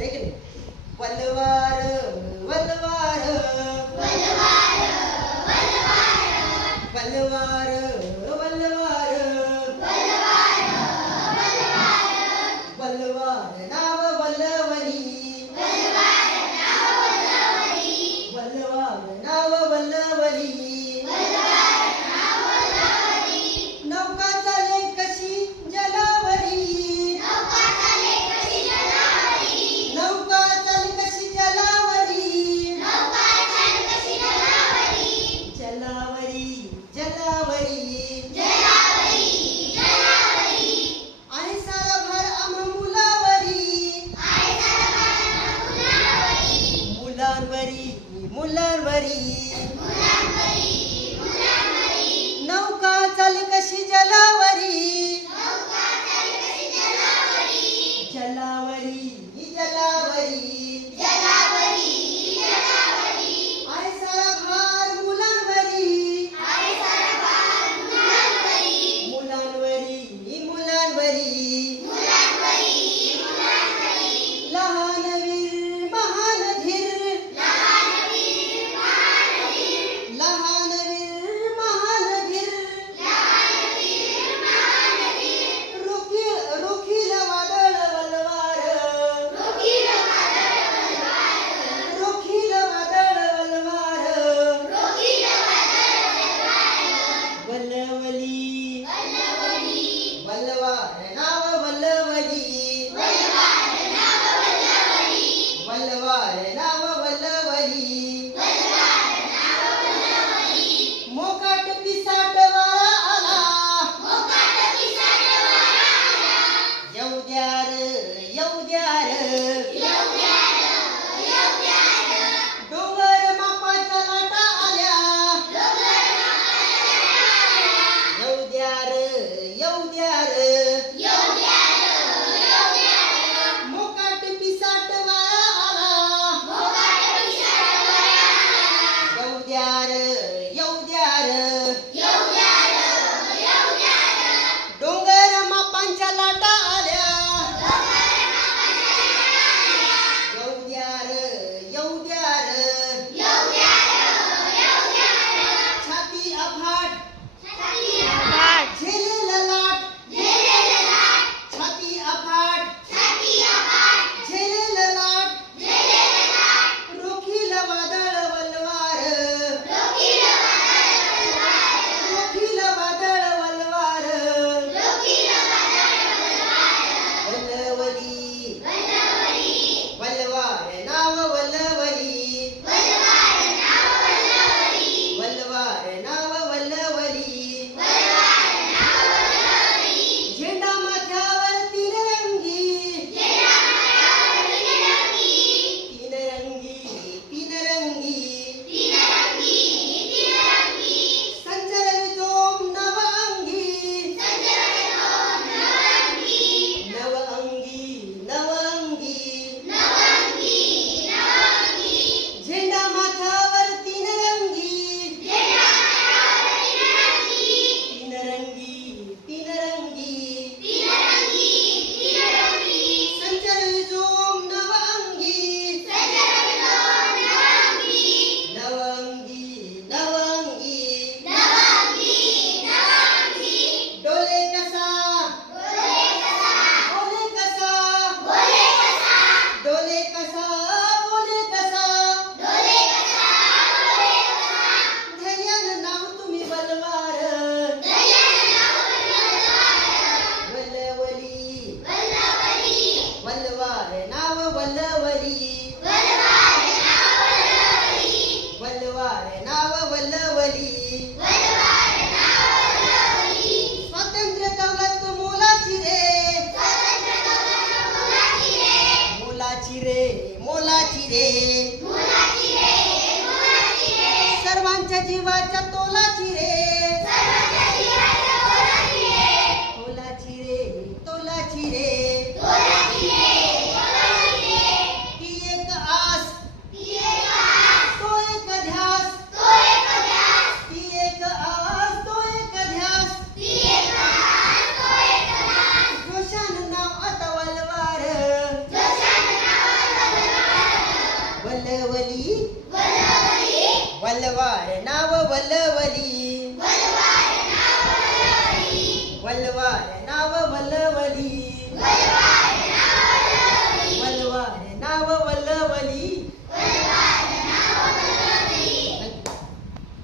वलवार वलवार। वलवार वलवार। वलवार नाव वल्लवली वलवार नाव वल्लवली aí. मोलाची रे. सर्वांच्या जीवाच्या तोलाची रे. वलवार नाव वलवली